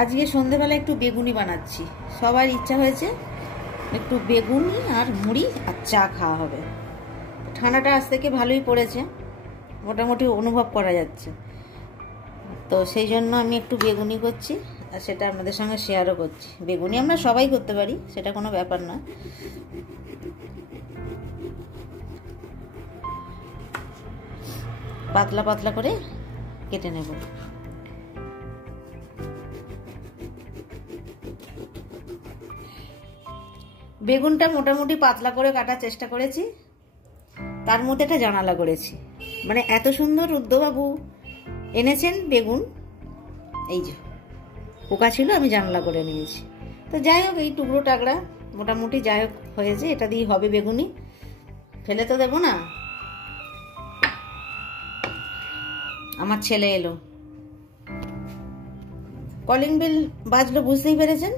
আজকে সন্ধ্যেবেলা একটু বেগুনি বানাচ্ছি। সবার ইচ্ছা হয়েছে একটু বেগুনি আর মুড়ি আর চা খাওয়া হবে। ঠান্ডাটা আজ থেকে ভালোই পড়েছে, মোটামুটি অনুভব করা যাচ্ছে। তো সেই জন্য আমি একটু বেগুনি করছি আর সেটা আপনাদের সঙ্গে শেয়ারও করছি। বেগুনি আমরা সবাই করতে পারি, সেটা কোনো ব্যাপার না। পাতলা পাতলা করে কেটে নেব। বেগুনটা মোটামুটি পাতলা করে কাটার চেষ্টা করেছি, তার মধ্যে একটা জানালা করেছি। মানে এত সুন্দর রুদ্রবাবু এনেছেন বেগুন, এই যে পোকা ছিল, আমি জানালা করে নিয়েছি। তো যাই হোক, এই টুকরো টাকরা মোটামুটি যাই হোক হয়েছে, এটা দিয়ে হবে বেগুনি, ফেলে তো দেবো না। আমার ছেলে এলো, কলিং বেল বাজলো, বুঝতেই পেরেছেন।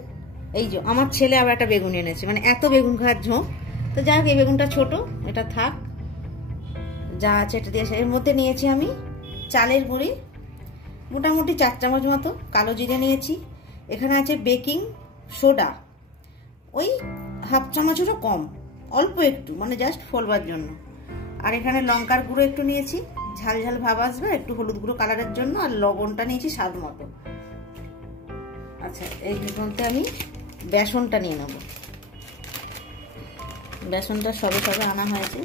এই যে আমার ছেলে আবার একটা বেগুন এনেছে, মানে এত বেগুন খাওয়ার ঝোঁক। তো যাই হোক, এই বেগুনটা ছোট, এটা থাক, যা আছে এটা দিয়ে। এর মধ্যে নিয়েছি আমি চালের গুঁড়ি মোটামুটি 4 চামচ মতো, কালো জিরে নিয়েছি, এখানে আছে বেকিং সোডা ওই হাফ চামচেরও কম, অল্প একটু, মানে জাস্ট ফোলবার জন্য। আর এখানে লঙ্কার গুঁড়ো একটু নিয়েছি, ঝাল ঝাল ভাব আসবে, একটু হলুদ গুঁড়ো কালারের জন্য, আর লবণটা নিয়েছি স্বাদ মতো। আচ্ছা, এই মধ্যে আমি বেসনটা নিয়ে নেব। বেসনটা সবে সবে আনা হয়েছে।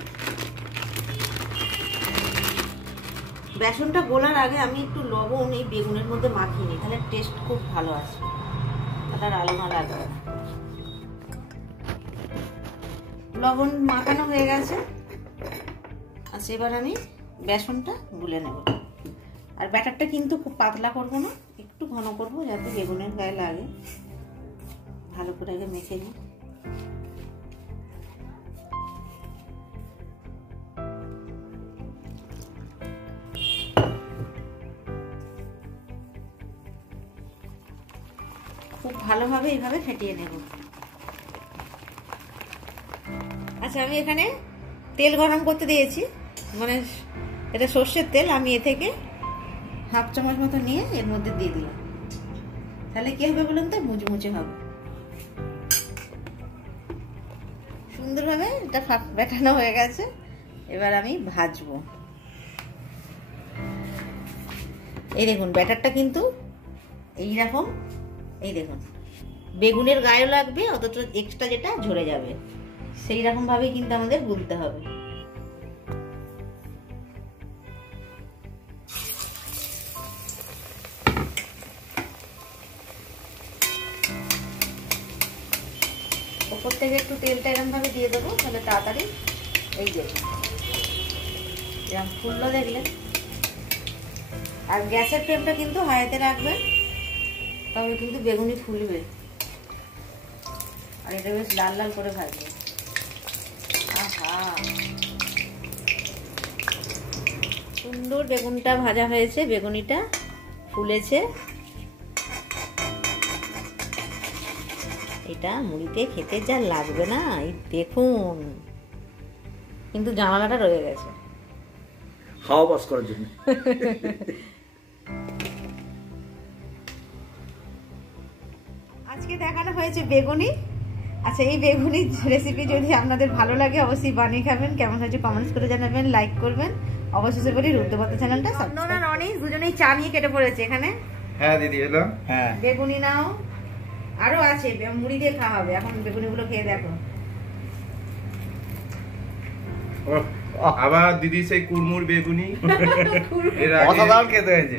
বেসনটা গোলার আগে আমি একটু লবণ এই বেগুনের মধ্যে মাখিয়ে নিই, তাহলে টেস্ট খুব ভালো আসে, তাহলে আলুমা লাগবে। লবণ মাখানো হয়ে গেছে। আচ্ছা, এবার আমি বেসনটা গুলে নেব। আর ব্যাটারটা কিন্তু খুব পাতলা করব না, একটু ঘন করব, যাতে বেগুনের গায়ে লাগে। ভালো করে আগে মেখে নিই। খুব ভালোভাবে এইভাবে ফেটিয়ে নেব। আচ্ছা, আমি এখানে তেল গরম করতে দিয়েছি, মানে এটা সর্ষের তেল। আমি এ থেকে হাফ চামচ মতো নিয়ে এর মধ্যে দিয়ে দিলাম, তাহলে কি হবে বলুন তো, মুচমুচে হবে। সুন্দরভাবে এটা বেটানো হয়ে গেছে, এবার আমি ভাজবো। এই দেখুন, ব্যাটারটা কিন্তু এইরকম, এই দেখুন বেগুনের গায়ে লাগবে, অথচ এক্সট্রা যেটা ঝরে যাবে, সেই রকম ভাবে কিন্তু আমাদের গুলতে হবে। ওপর থেকে একটু তেলটা এরকম ভাবে দিয়ে দেবো, তাহলে তাড়াতাড়ি এই যে এরকম ফুললো দেখলেন। আর গ্যাসের ফ্লেমটা কিন্তু হাইতে রাখবেন, তবে কিন্তু বেগুনি ফুলবে। আর এটা বেশ লাল লাল করে ভাজবে। আহা, সুন্দর বেগুনটা ভাজা হয়েছে, বেগুনিটা ফুলেছে। এটা মুড়িতে খেতে যা লাগবে না, এই দেখুন। কিন্তু জানালাটা রয়ে গেছে হাওয়া পাস করার জন্য। আজকে দেখানো হয়েছে বেগুনি। আচ্ছা, এই বেগুনি রেসিপি যদি আপনাদের ভালো লাগে অবশ্যই বানিয়ে খাবেন। কেমন হয়েছে কমেন্টস করে জানাবেন, লাইক করবেন। অবশ্যই বলি রুদ্রপথ চ্যানেলটা সাবস্ক্রাইব। অনেক দুজনেই চা নিয়ে কেটে পড়েছে এখানে। হ্যাঁ দিদি এলো। হ্যাঁ, বেগুনি নাও, আরো আছে, মুড়ি দিয়ে খাওয়া হবে। এখন বেগুনিগুলো খেয়ে দেখো। আবার দিদি সেই কুড়মুড় বেগুনি অসাধারণ খেতে হয়েছে,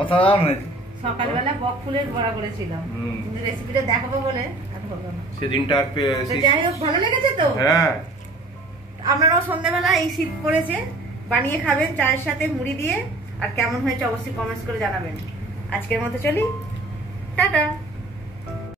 অসাধারণ হয়েছে। সকালবেলা বক ফুলের বড়া করেছিলাম, কিন্তু রেসিপিটা দেখাবো বলে সেদিনটা। যাই হোক, ভালো লেগেছে তো? হ্যাঁ, আপনারাও সন্ধ্যাবেলা এই শীত পড়েছে বানিয়ে খাবেন চায়ের সাথে মুড়ি দিয়ে। আর কেমন হয়েছে অবশ্যই কমেন্টস করে জানাবেন। আজকের মতো চলি, টাটা।